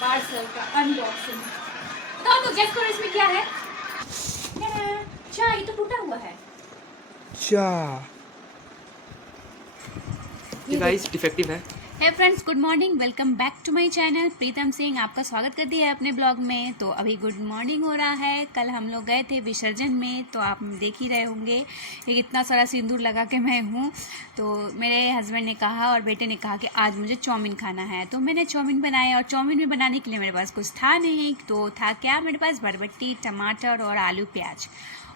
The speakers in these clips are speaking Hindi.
पार्सल का अनबॉक्सिंग। बताओ तो गेस करो इसमें क्या है। चाय, ये तो टूटा हुआ है। ये गाइस डिफेक्टिव है। Hey friends, good morning, welcome back to my channel. Pritam Singh आपका स्वागत करती है अपने ब्लॉग में। तो अभी गुड मॉर्निंग हो रहा है। कल हम लोग गए थे विसर्जन में, तो आप देख ही रहे होंगे कि इतना सारा सिंदूर लगा के मैं हूँ। तो मेरे हस्बैंड ने कहा और बेटे ने कहा कि आज मुझे चाउमीन खाना है, तो मैंने चाउमीन बनाया। और चाउमीन में बनाने के लिए मेरे पास कुछ था नहीं, तो था क्या मेरे पास, बरबट्टी, टमाटर और आलू प्याज।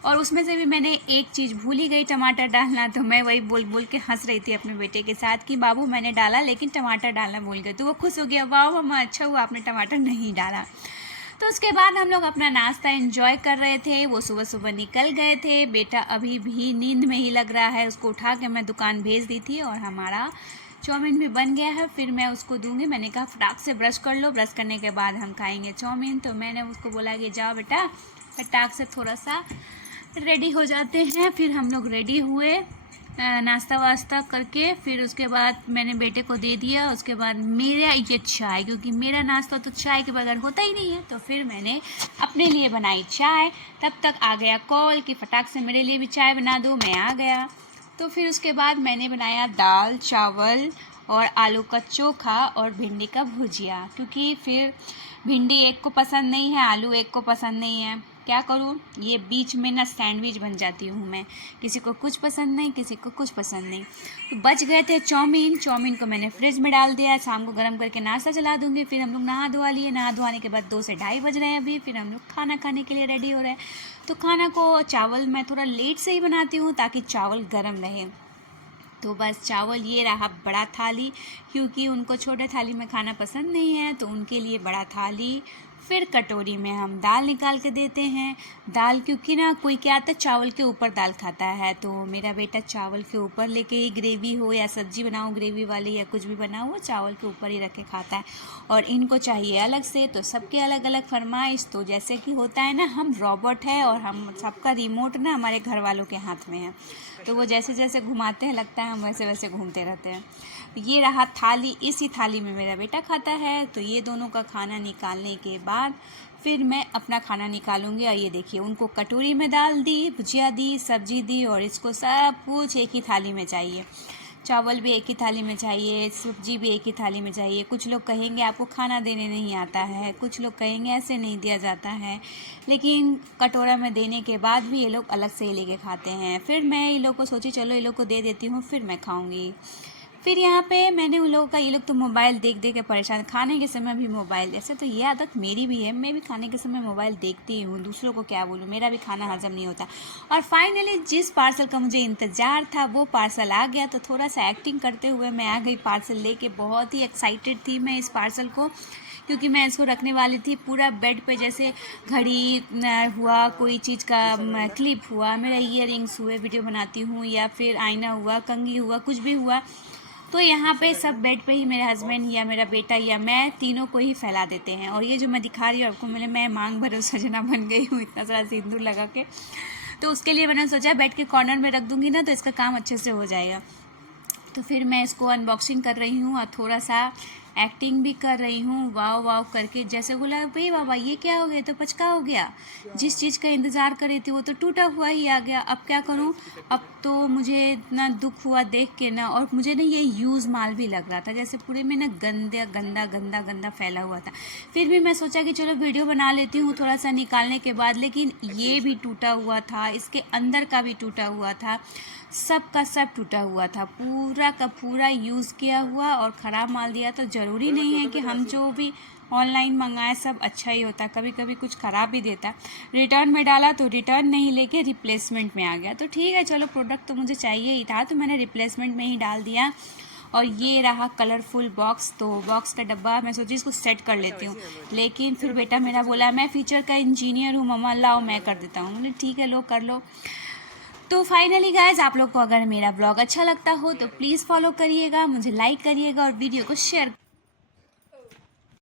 और उसमें से भी मैंने एक चीज़ भूल ही गई, टमाटर डालना। तो मैं वही बोल बोल के हंस रही थी अपने बेटे के साथ कि बाबू मैंने डाला लेकिन टमाटर डालना भूल गए। तो वो खुश हो गया, वाह मम्मा अच्छा हुआ आपने टमाटर नहीं डाला। तो उसके बाद हम लोग अपना नाश्ता एंजॉय कर रहे थे। वो सुबह सुबह निकल गए थे। बेटा अभी भी नींद में ही लग रहा है, उसको उठा के मैं दुकान भेज दी थी। और हमारा चाउमीन भी बन गया है, फिर मैं उसको दूंगी। मैंने कहा फटाक से ब्रश कर लो, ब्रश करने के बाद हम खाएंगे चाउमीन। तो मैंने उसको बोला कि जाओ बेटा फटाक से थोड़ा सा रेडी हो जाते हैं। फिर हम लोग रेडी हुए नाश्ता वास्ता करके, फिर उसके बाद मैंने बेटे को दे दिया। उसके बाद मेरा ये चाय, क्योंकि मेरा नाश्ता तो चाय के बगैर होता ही नहीं है, तो फिर मैंने अपने लिए बनाई चाय। तब तक आ गया कॉल कि फटाक से मेरे लिए भी चाय बना दो, मैं आ गया। तो फिर उसके बाद मैंने बनाया दाल चावल और आलू का चोखा और भिंडी का भुजिया, क्योंकि फिर भिंडी एक को पसंद नहीं है, आलू एक को पसंद नहीं है। क्या करूँ, ये बीच में ना सैंडविच बन जाती हूँ मैं, किसी को कुछ पसंद नहीं, किसी को कुछ पसंद नहीं। तो बच गए थे चाउमीन। चाउमीन को मैंने फ्रिज में डाल दिया, शाम को गर्म करके नाश्ता चला दूँगी। फिर हम लोग नहा धोवा लिए। नहा धोवाने के बाद 2 से ढाई बज रहे हैं अभी। फिर हम लोग खाना खाने के लिए रेडी हो रहे हैं। तो खाना को चावल मैं थोड़ा लेट से ही बनाती हूँ ताकि चावल गर्म रहे। तो बस चावल ये रहा बड़ा थाली, क्योंकि उनको छोटे थाली में खाना पसंद नहीं है, तो उनके लिए बड़ा थाली। फिर कटोरी में हम दाल निकाल के देते हैं। दाल क्योंकि ना कोई क्या आता है चावल के ऊपर दाल खाता है, तो मेरा बेटा चावल के ऊपर लेके ही, ग्रेवी हो या सब्जी बनाओ ग्रेवी वाली या कुछ भी बनाओ, वो चावल के ऊपर ही रख के खाता है। और इनको चाहिए अलग से, तो सबके अलग अलग फरमाइश। तो जैसे कि होता है ना, हम रॉबोट है और हम सबका रिमोट ना हमारे घर वालों के हाथ में है, तो वो जैसे जैसे घुमाते हैं लगता है हम वैसे वैसे घूमते रहते हैं। ये रहा थाली, इसी थाली में मेरा बेटा खाता है। तो ये दोनों का खाना निकालने के बाद फिर मैं अपना खाना निकालूंगी। और ये देखिए, उनको कटोरी में दाल दी, भुजिया दी, सब्जी दी, और इसको सब कुछ एक ही थाली में चाहिए। चावल भी एक ही थाली में चाहिए, सब्जी भी एक ही थाली में चाहिए। कुछ लोग कहेंगे आपको खाना देने नहीं आता है, कुछ लोग कहेंगे ऐसे नहीं दिया जाता है, लेकिन कटोरा में देने के बाद भी ये लोग अलग से ही लेके खाते हैं। फिर मैं ये लोग को सोची चलो ये लोग को दे देती हूँ, फिर मैं खाऊंगी। फिर यहाँ पे मैंने उन लोगों का, ये लोग तो मोबाइल देख देख के परेशान, खाने के समय भी मोबाइल। ऐसे तो ये आदत मेरी भी है, मैं भी खाने के समय मोबाइल देखती हूँ, दूसरों को क्या बोलूँ, मेरा भी खाना हजम नहीं होता। और फाइनली जिस पार्सल का मुझे इंतज़ार था वो पार्सल आ गया। तो थोड़ा सा एक्टिंग करते हुए मैं आ गई पार्सल लेके। बहुत ही एक्साइटेड थी मैं इस पार्सल को, क्योंकि मैं इसको रखने वाली थी पूरा बेड पे। जैसे घड़ी हुआ, कोई चीज़ का क्लिप हुआ, मेरा ईयरिंग्स हुए, वीडियो बनाती हूँ, या फिर आईना हुआ, कंघी हुआ, कुछ भी हुआ, तो यहाँ पे सब बेड पे ही मेरे हस्बैंड या मेरा बेटा या मैं तीनों को ही फैला देते हैं। और ये जो मैं दिखा रही हूँ आपको, मैं मांग भरो सजना बन गई हूँ इतना सारा सिंदूर लगा के। तो उसके लिए मैंने सोचा बेड के कॉर्नर में रख दूँगी ना, तो इसका काम अच्छे से हो जाएगा। तो फिर मैं इसको अनबॉक्सिंग कर रही हूँ और थोड़ा सा एक्टिंग भी कर रही हूँ, वाव वाव करके। जैसे बोला भाई बाबा ये क्या हो गया, तो पचका हो गया। जिस चीज़ का इंतज़ार कर रही थी वो तो टूटा हुआ ही आ गया। अब क्या करूँ, अब तो मुझे इतना दुख हुआ देख के ना। और मुझे ना ये यूज़ माल भी लग रहा था, जैसे पूरे में ना गंदा गंदा गंदा गंदा फैला हुआ था। फिर भी मैं सोचा कि चलो वीडियो बना लेती हूँ थोड़ा सा निकालने के बाद, लेकिन ये भी टूटा हुआ था, इसके अंदर का भी टूटा हुआ था, सब का सब टूटा हुआ था, पूरा का पूरा यूज़ किया हुआ और ख़राब माल दिया। तो ज़रूरी नहीं है कि हम जो भी ऑनलाइन मंगाए सब अच्छा ही होता, कभी कभी कुछ ख़राब भी देता। रिटर्न में डाला तो रिटर्न नहीं लेके रिप्लेसमेंट में आ गया। तो ठीक है चलो, प्रोडक्ट तो मुझे चाहिए ही था, तो मैंने रिप्लेसमेंट में ही डाल दिया। और ये रहा कलरफुल बॉक्स। तो बॉक्स का डब्बा मैं सोची इसको सेट कर लेती हूँ, लेकिन फिर बेटा मेरा बोला मैं फीचर का इंजीनियर हूँ मम्मा, लाओ मैं कर देता हूँ। बोले ठीक है लो कर लो। तो फाइनली गाइज, आप लोग को अगर मेरा ब्लॉग अच्छा लगता हो तो प्लीज़ फॉलो करिएगा, मुझे लाइक करिएगा और वीडियो को शेयर